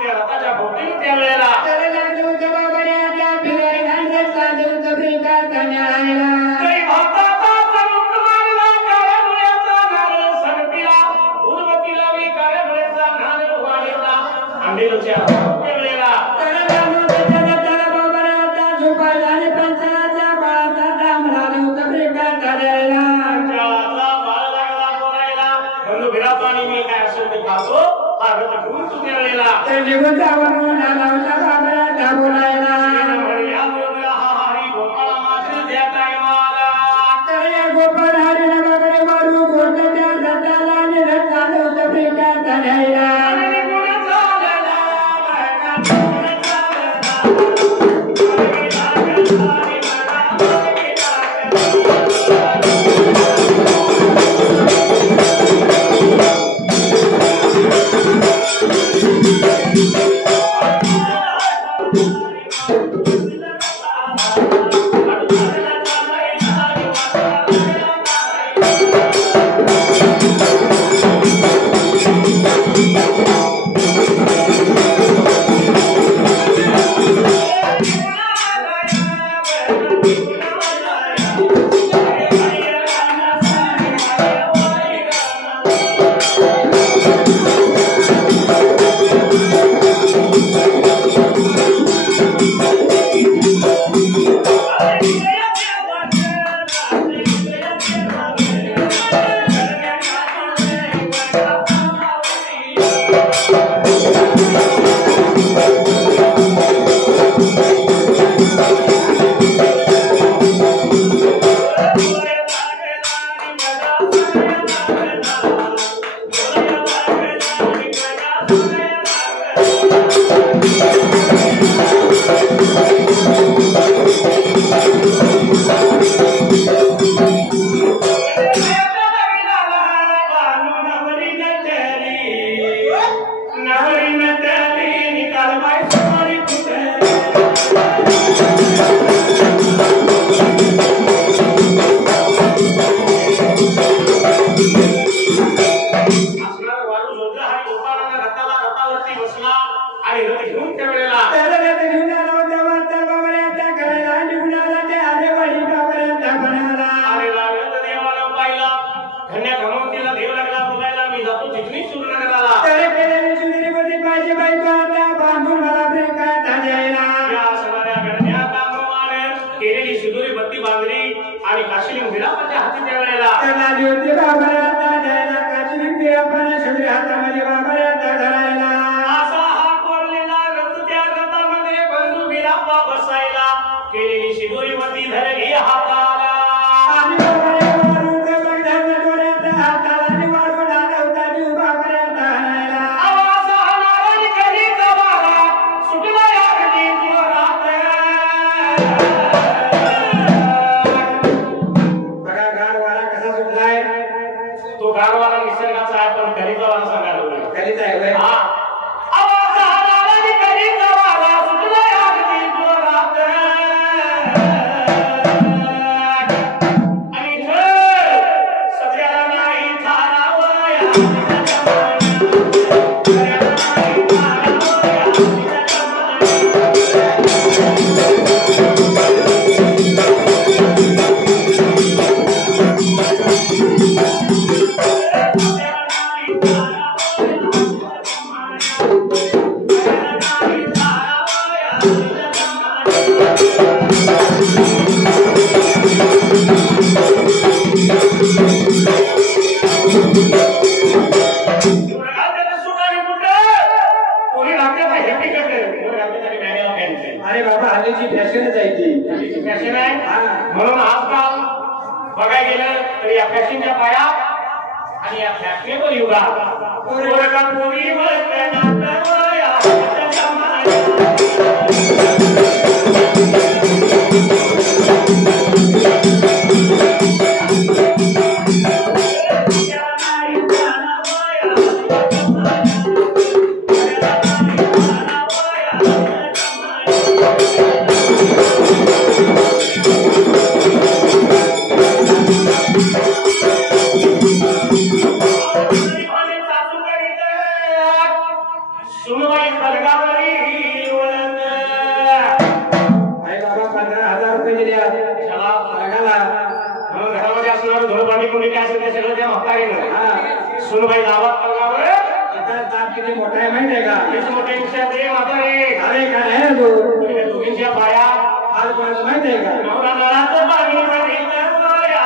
त्या रथाच्या भोवती त्या वेळेला तरी भक्ताचा चरुक मारला काळ्या डोळ्याचा नारळ संगतीला उर्वतीला मी काळ्या डोळ्याचा नारळ वाढला अंडेलच्या त्या वेळेला पाणी मी काय असेल ते खातो हा रथ घेऊन तू त्या वेळेला सुनबाई तलगावरी वळण आई बाबा 15,000 रुपये दिले चला लग्नाला मग घरामध्ये असणार धोरपाणी कोणी काय असेल ते सगळं त्या म्हातारीनं हा सुनबाई गावात तलगावर आता ताप किती मोठा आहे माहिती आहे का किती मोठे विषयात आहे म्हातारे अरे काय आहे तू दोघींच्या बाया आज कोणाचं माहिती आहे का नवरा नळाचं पाणी भरीत माया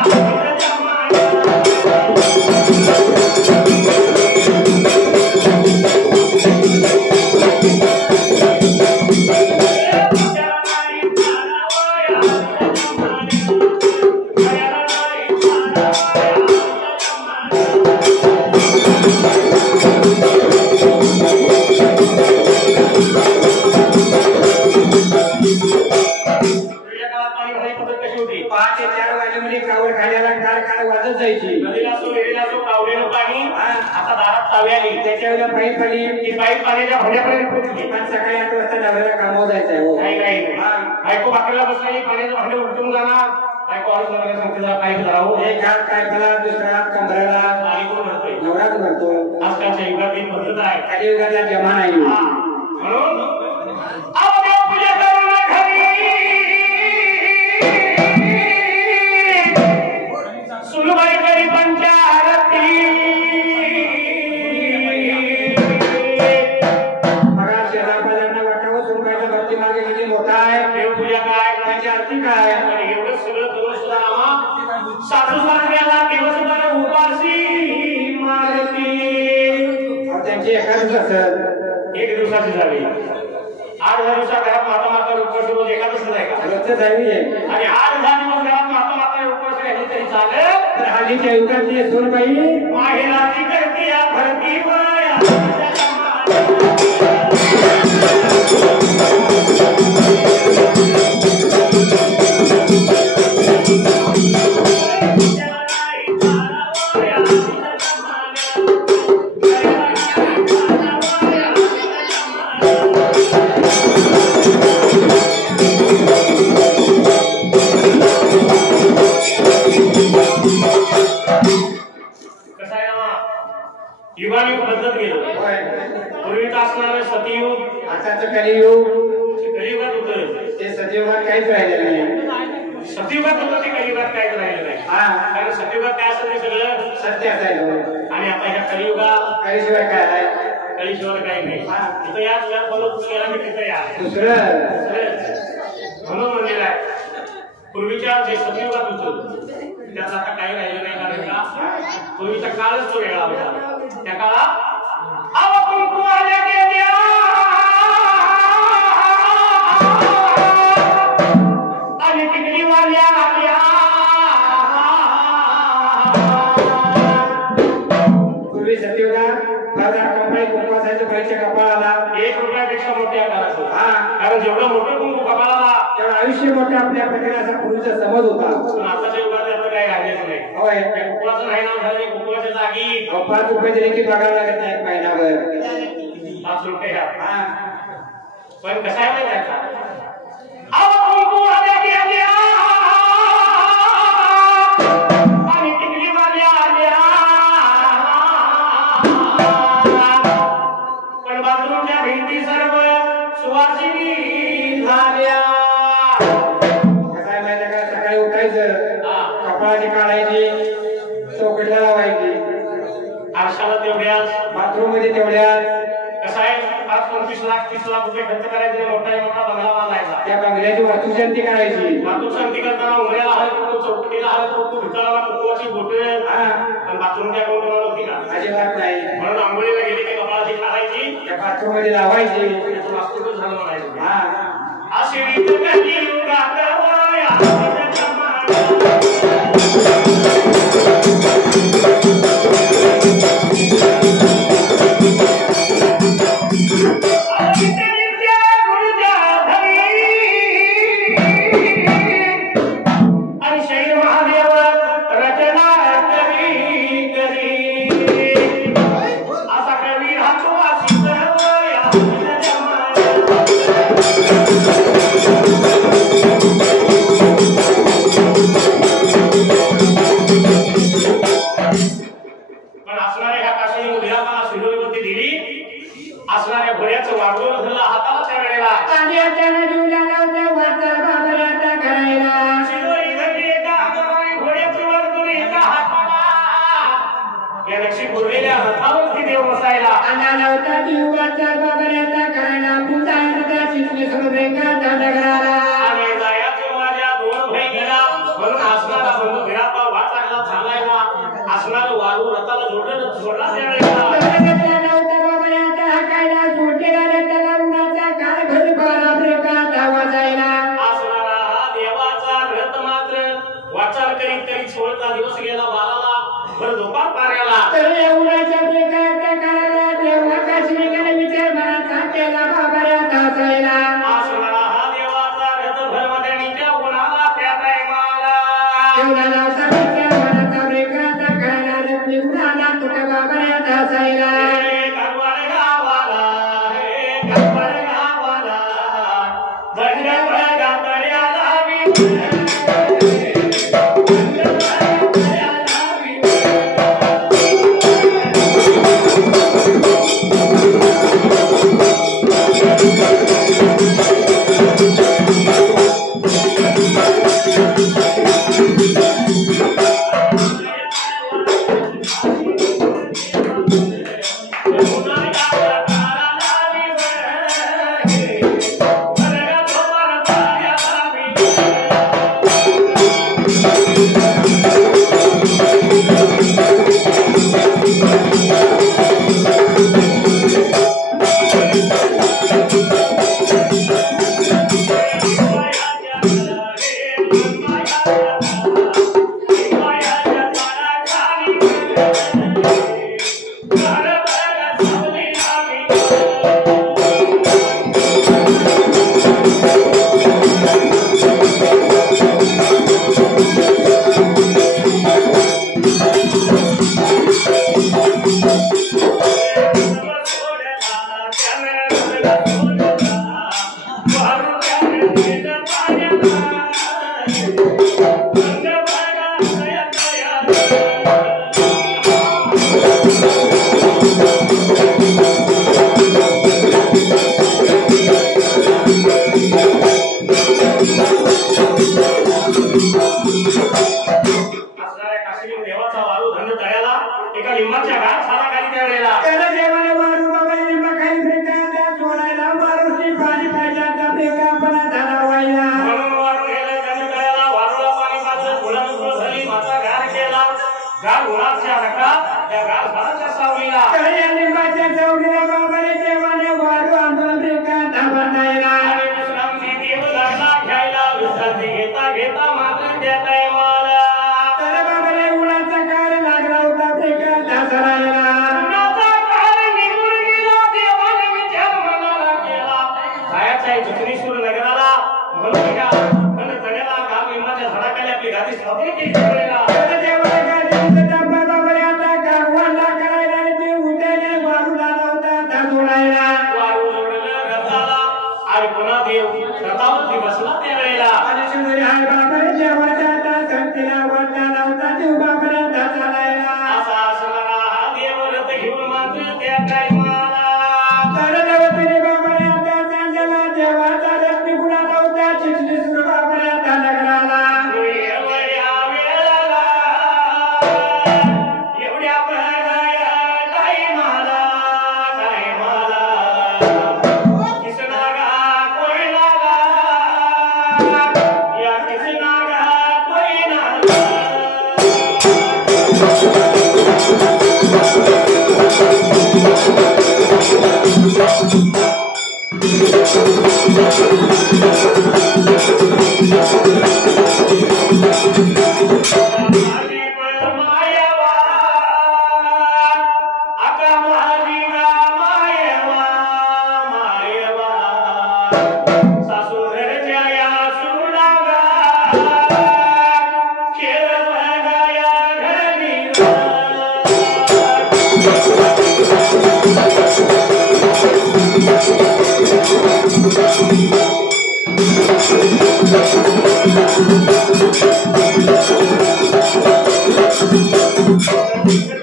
पहाटे 4 वाजेमध्ये कावड खाण्याला कार वाजत जायची नदीला असो विहिरीला असो कावडीनं पाणी आता दारात चावी आली त्याच्या वेळेला पाईप आली ती पाईप पाण्याच्या भांड्यापर्यंत पोहोचली पण सकाळी 8 वाजता नवऱ्याला कामावर जायचंय हो काही नाही बायको बाकरीला बसली पाण्याचं भांडे उलटून जाणार बायको आवाज नवऱ्याला सांगते जरा पाईप धरावं एक हात पाईपाला दुसरा हात कमराला आणि कोण म्हणतोय नवराच भरतो आजकालच्या युगात ही पद्धत आहे कलियुगाला जमा नाही म्हणून अहो देवपूजा करून घरी सुनबाई करी पंचारती बघा शेजारपाजांना वाटावं सुनबाईचा भक्ती मार्ग किती मोठा आहे देवपूजा काय त्याची आरती काय आणि एवढं सगळं करून सुद्धा आम्हा सासू सासऱ्याला दिवसभर उपाशी मारती त्यांची एखादच असत एक दिवसाची झाली 8-10 दिवसात घरात माता माता उपवास रोज एखादच आहे का रोजचं जावी आहे आणि 8-10 दिवस घरात माता माता उपवास राहिली तरी चालेल तर हल्लीच्या युगातली सुनबाई माहेराची करती या भरती माया युगायुग बदलत गेलं पूर्वीच असणारं सतयुग आताचं कलियुग कलियुगात होतं ते सतयुगात काहीच राहिलेलं नाही सतयुगात होतं ते कलियुगात काहीच राहिलं नाही हा कारण सतयुगात काय असतं ते सगळं सत्य असायचं आणि आता ह्या कलियुगात काहीशिवाय काय आहे कलिशिवाय काही नाही तिथं याच या फॉलो केला मी तिथं या दुसरं म्हणून मंदिर आहे पूर्वीच्या जे सतयुगात होतं त्यात आता काही राहिलं नाही कारण का पूर्वीचा काळच तो वेगळा होता त्या काळात अव कुंकू आल्या गेल्या आणि टिकली वाल्या आल्या पूर्वी सतयुगात बाजार कपाळी कुंकू असायचं बाईच्या कपाळाला 1 रुपयापेक्षा मोठ्या काळात हा कारण जेवढं मोठं कुंकू कपाळाला तेवढं आयुष्य मोठं आपल्या पत्नीला असा पूर्वीचा समज होता पण आताच्या युगात त्याचं काही राहिलेच नाही होय कुंकवाचं नाही नाव झालं कुंकवाच्या जागी 5 रुपये दिले की बघायला लागत नाही 1 महिनाभर 5 रुपये हा पण कसं आहे माहिती आहे का अहो कुंकू आल्या गेल्या आणि टिकली वाल्या आल्या पण बाथरूमच्या भिंती सर्व सुवासिनी झाल्या काय माहिती का सकाळी उठायचं कपाळाची काढायची चौकटीला लावायची आरशाला तेवढ्याच बाथरूम मध्ये तेवढ्या कसं आहे 5-25 लाख 30 लाख रुपये खर्च करायचे मोठा बंगला बांधायचा त्या बंगल्याची वास्तुशांती करायची मातूर शांती करताना उमऱ्याला हळद कुंकू चौकटीला हळद कुंकू भिताळाला कुंकवाची बोटं हा पण बाथरूमच्या कोण होती का अजिबात नाही म्हणून आंघोळीला गेली की कपाळाची काढायची त्या बाथरूम मध्ये लावायची त्याचं वास्तुकच झालं म्हणायचं हा अशी रीत कलियुगात वया आणि शैव महादेव रचना करी करी असा कवी राहतो अशी सर्व असणाऱ्या घोड्याचं वागडोर धरलं हाताला त्या वेळेला आणि अचानक जीवला लावता वाचा बाबराचा करायला शिदोरी धरली एका हाताला घोड्याचं वागडोर एका हाताला या लक्षी बोललेल्या रथावरती देव बसायला आणि लावता जीवाचा बाबराचा करायला पुतांचा शिकले सोबे का दादगराला आणि जायाचं माझ्या दोन बहिणीला म्हणून असणारा बंधू घरापा वाट लागला थांबलायला असणारं वारू रथाला जोडलं सोडला त्या वेळेला दिवस गेला बाराला बरं दुपार पाऱ्याला तर एवढ्याच्या प्रकारच्या काळाला देवा काश्मीरकडे विचार मनाचा केला बाबऱ्या धासायला असणारा हा देवाचा रथ भरमधरणीच्या गुणाला त्या टायमाला एवढा लावता विचार मनाचा प्रकारचा काळाला रत्नी गुणाला तुका बाबऱ्या धासायला गडबड गावाला दंड गातड्याला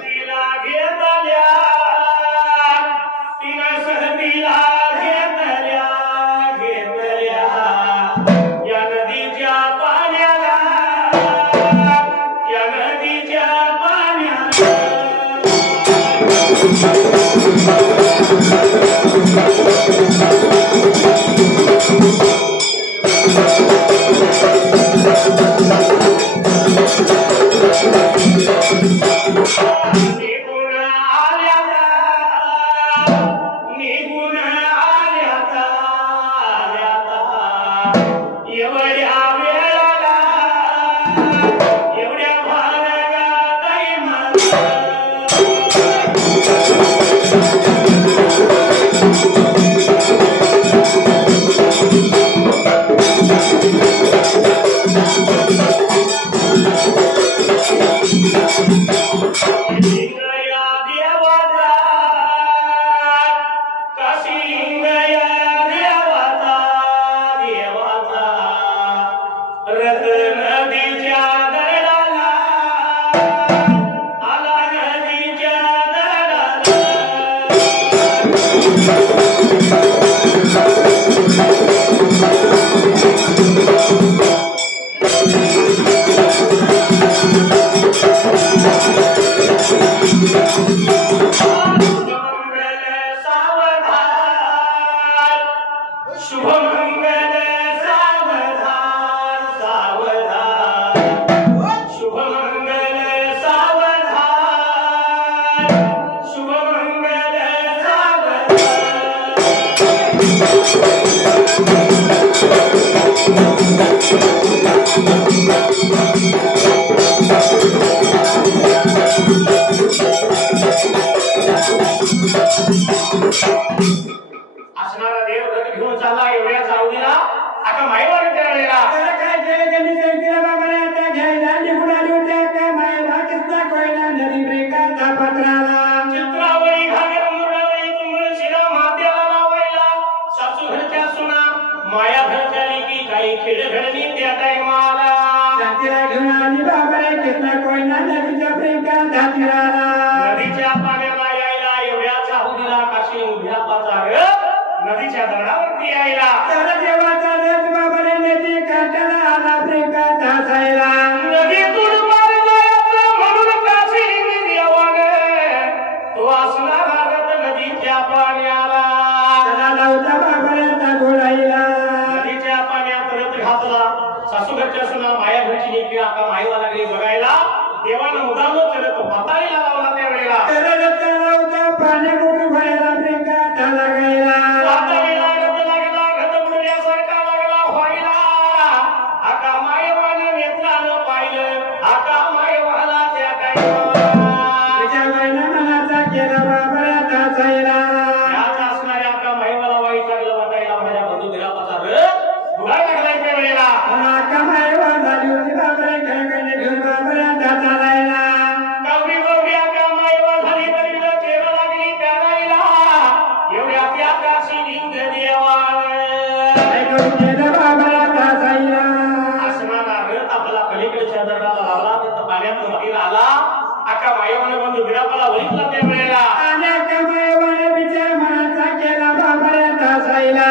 तिला घेतल्या तिनं सहती असणारा देव रथ घेऊन चालला एवढ्या सावधीला आता माईवर विचारलेला काय जय गणी जयंतीला बाबाने आता घ्यायला निघून आली होत्या का मायला किसना कोयना नदी ब्रेकाचा पत्राला चित्रावळी घागर मुरडावळी तुंबळ शिरा मात्याला लावायला सासू घरच्या सुना माया घरच्या लेकी काही खेळ घडली त्या टायमाला शांतीला घेऊन आली बाबाने किसना कोयना नदीच्या ब्रेकाचा तीराला नदीच्या पाण्याला यायला एवढ्या सावधीला काशी उभ्या पाचार नदीच्या दडावरती यायला तर देवाचा रथ बाबाने नदी काठाला आला ब्रेकाचा सायला नदीतून पार जायचं म्हणून काशी देवाने तो असणारा रथ नदीच्या पाण्याला त्याला लावता बाबाने घोडाईला नदीच्या पाण्यात रथ घातला सासू घरच्या सुना माया घरची लेकरी आता माईला लागली बघायला देवानं मुदामच रथ पाताळीला लावला त्यावेळेला रथाला होता पाण्या मोठू व्हायला ब्रेकाचा लागायला पाताळीला रथ लागला रथ बुडल्यासारखा लागला व्हायला आका मायवानं नेत्रानं पाहिलं आका मायवाला त्या त्याच्या बाईनं मनाचा केला बाबाला सायला याच असणाऱ्या आका मायवाला वाईट लागलं वाटायला माझ्या बंधू बिरापाचा रथ बुडायला लागलाय त्यावेळेला कमाईवा झाली होती बाबाने खेळकडे घेऊन बाबाला चालायला गौरी गौरी आका मायवा झाली तरी चेहरा लागली त्याला एवढ्या त्या काशी लिंग बाबाला सायला असणारा रथ आपला पलीकडच्या दरडाला लावला तर पाण्यात बाहेर आला आका मायवानं बंधू बिरापाला वळीतला त्या वेळेला आणि कमाईवाने विचार मनाचा केला बाबाला सायला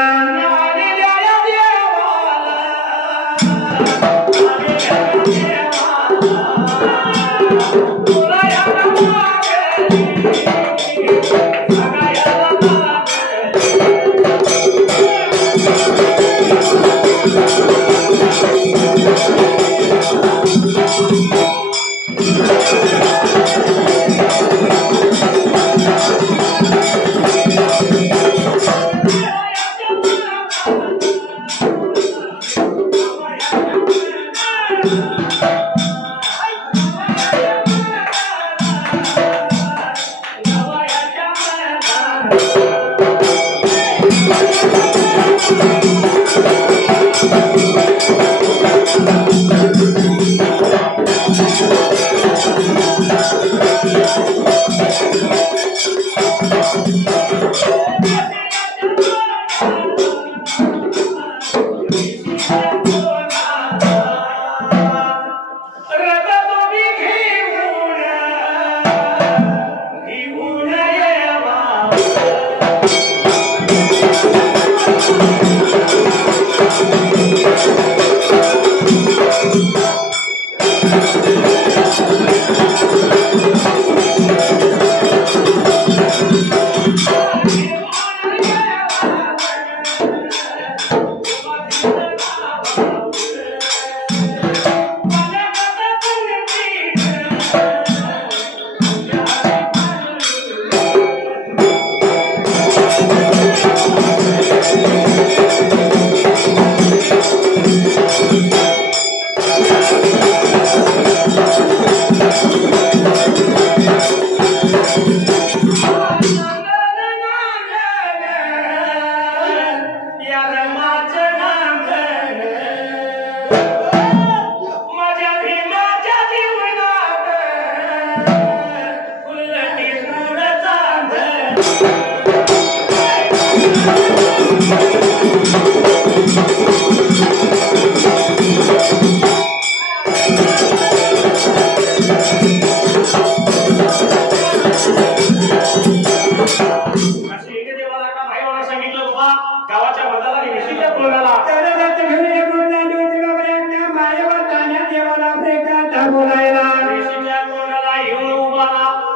गावाच्या बदला विशिष्ट बोलायला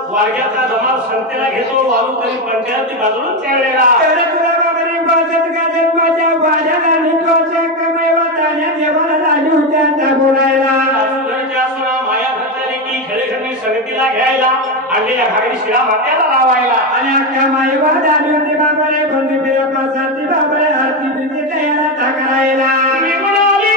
वारग्याचा जमाव संतेला घेतो वाळू तरी पंचायती बाजून त्यावेळेला माया घरच्या की खेळेखळी समितीला घ्यायला आणलेल्या घागरी शिरा मात्याला लावायला आणि अख्ख्या माईवर आली होती बाबाने बंधू बिरापासाठी बाबाने करायला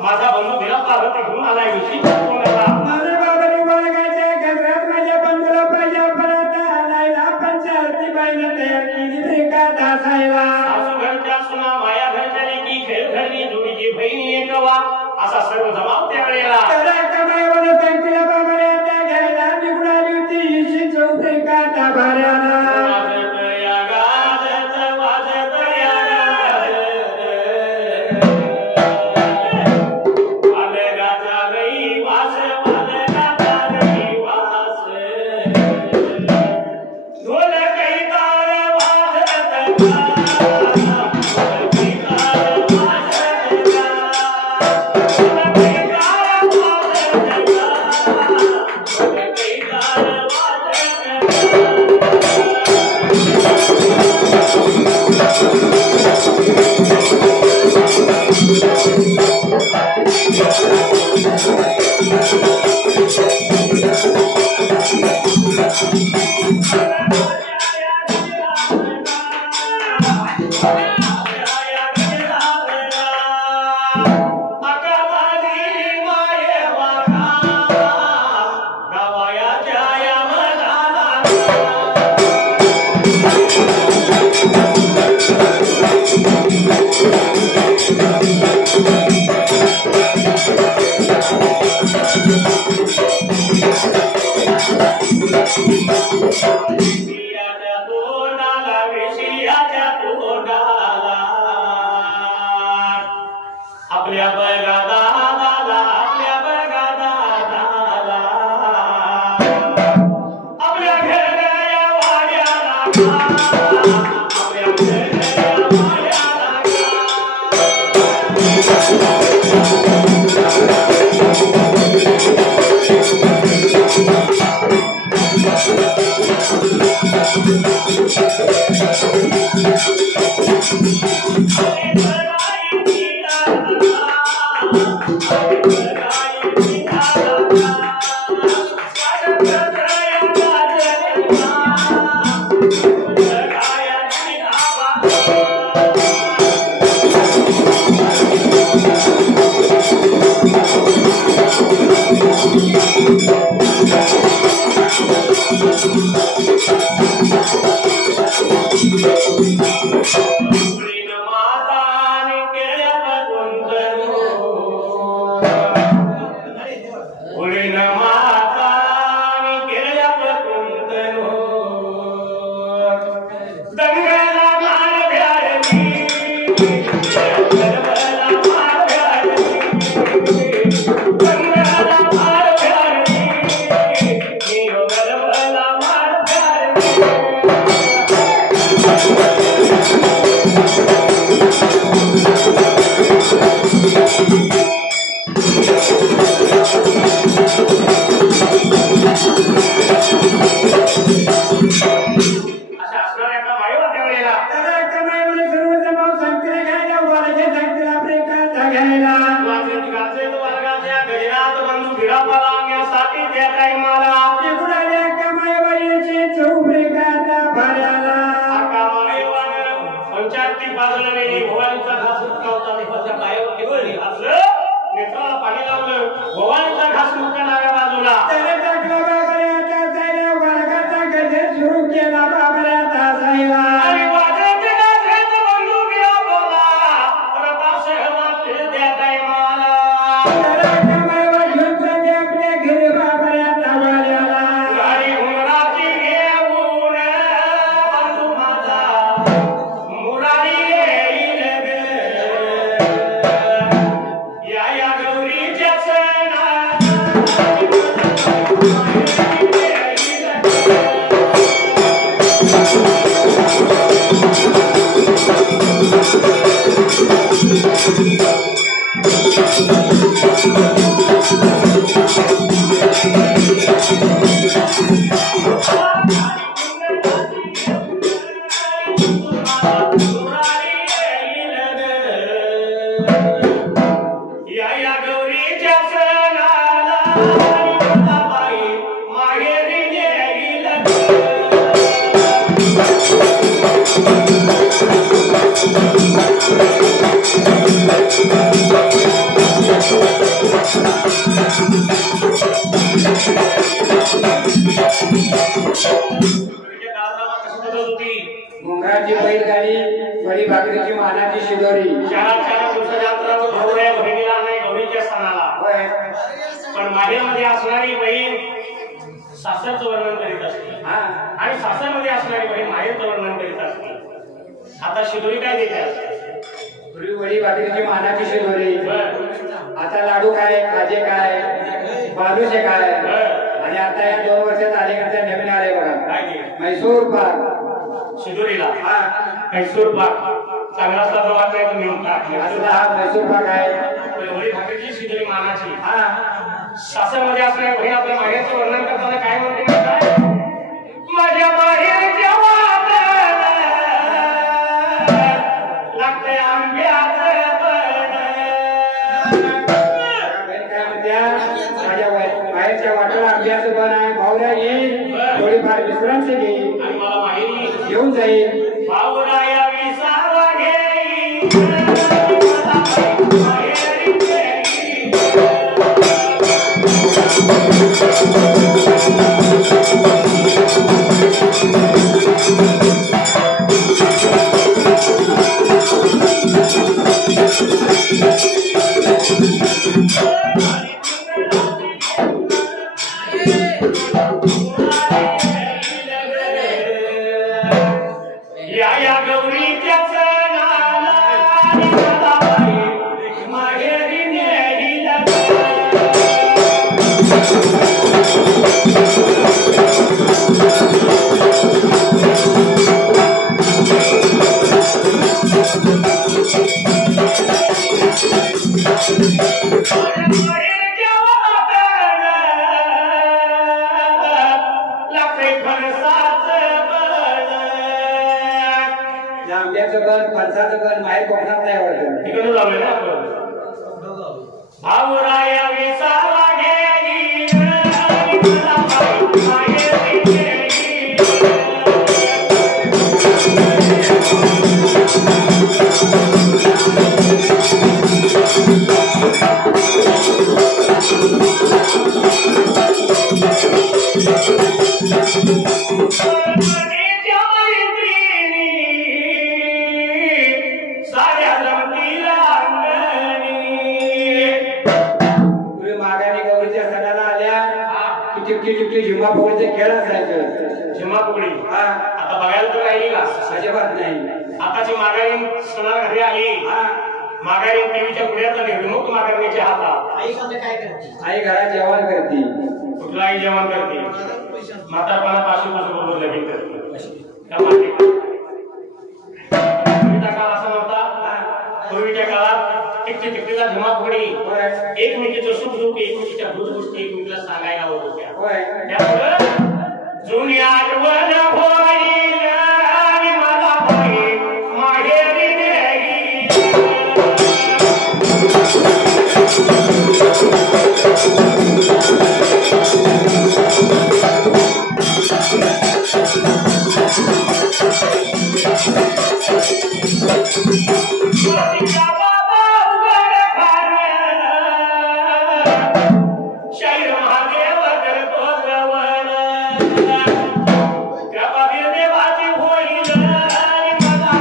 माझा बंधू दिला पार्वती घेऊन आलाय विषयी कोणाला अरे बाबा रे वळगाच्या गजरात माझ्या बंधूला पाहिजे परत आलायला पंचारती बाईने तयार केली रेखा दासायला सासू घरच्या सुना माया घरच्या लेकी खेळ घरनी जोडीची बहिणी एकवा असा सर्व जमाव त्या वेळेला कमाईवर सांगतीला बाबा रे आता घ्यायला निघून आली होती इशी चौक रेखा दाभाऱ्याला आपल्या बगादाला आपल्या बगादाला आपल्या घरच्या वाड्याला आपल्या घरच्या वाड्याला गुरांची बैलगाडी वडी भाकरीची मानाची शिदोरी 4 दिवसाच्या अंतरावर गौऱ्या बहिणीला नाही गौरीच्या सणाला होय पण माहेरमध्ये असणारी बहीण सासरचं वर्णन करीत असते आणि सासरमध्ये असणारी बहीण माहेरचं वर्णन करीत असते आता शिदोरी काय देतात पूर्वी वडी भाकरीची मानाची शिदोरी आता लाडू काय खाजे काय बालुशे काय आणि आता या 2 वर्षात अलीकडच्या नवीन आले बघा मैसूर पाक शिदोरीला मैसूर पाक चांगला असला तर वाट नाही तर नेऊन टाक हा मैसूर पाक आहे वडी भाकरीची शिदोरी मानाची सासरमध्ये असणाऱ्या बहीण आपल्या माहेरचं वर्णन करताना काय म्हणते माहिती माझ्या माहेरच्या लागते आंब्याचं माझ्या बाहेरच्या वाटेला आंब्याचं बन आहे भाऊला येईल थोडीफार विश्रांती घेईल आणि मला माहेरी घेऊन जाईल भाऊराया विसावा घेईल माहेरी या गौरीच्या सणाला माहेरी नेहिला आंब्याचं बन फणसाचं बन माहेर कोकणात नाही आवडतं तिकडे लावले ना आपण भाऊराया विसावा घेईल माहेरी नेहिला चिपटी झिम्मा फुगडीचे खेळ असायचं झिम्मा फुगडी आता बघायला तर राहिली का अजिबात नाही आताची माघारी सणा घरी आली माघारी टीव्हीच्या पुढ्यात रिमोट माघारणीच्या हातात आई घरात जेवण करते कुठलाही जेवण करते म्हातारपणा पासून लगीन करते काळ असा नव्हता पूर्वीच्या काळात टिकटीला झिम्मा फुगडी एकमेकीचं सुख दुःख एकमेकीच्या भूत गोष्टी एकमेकीला सांगायला होत होत्या त्यामुळं जुनी आठवण होईल आणि मला होईल माहेरी नेईल शाहीर महादेव करतो जवळ कृपा देवाची होईल मला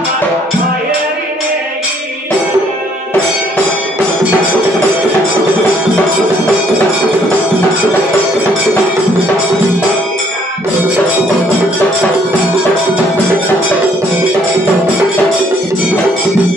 माहेरी नेईल Thank you.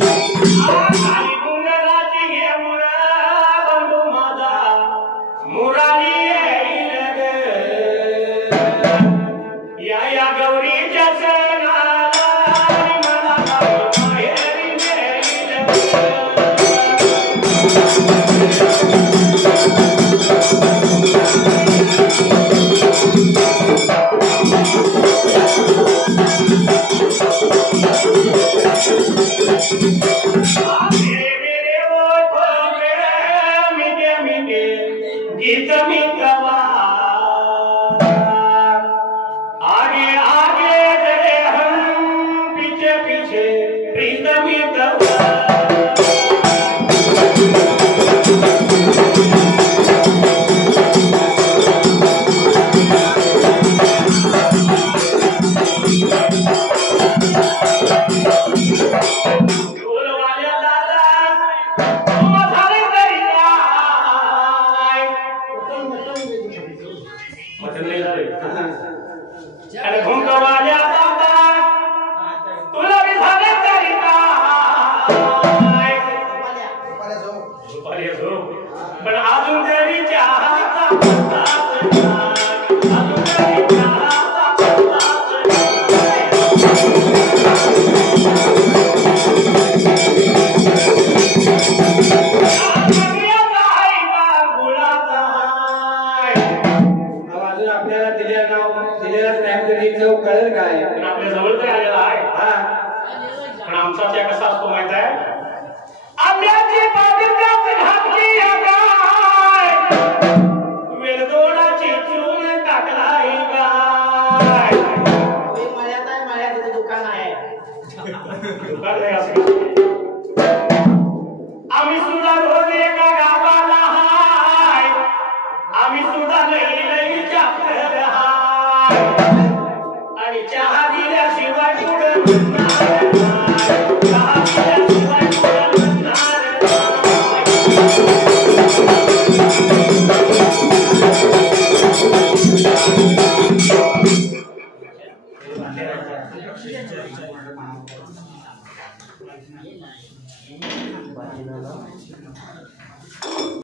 पण आपल्या जवळ तर आलेला आहे हा पण आमचा त्या कसा असतो माहित आहे आंब्याची पादित्याची घातली काय वेलदोडाची चून टाकलाई काय मळ्यात आहे मळ्यात तिथे दुकान आहे दुकान नाही असं आम्ही सुद्धा रोज एका गावाला हाय आम्ही सुद्धा लई लई चाकर हाय आणि चहा दिल्याशिवाय पुढे म्हणणार नाही. चहा दिल्याशिवाय पुढे म्हणणार नाही.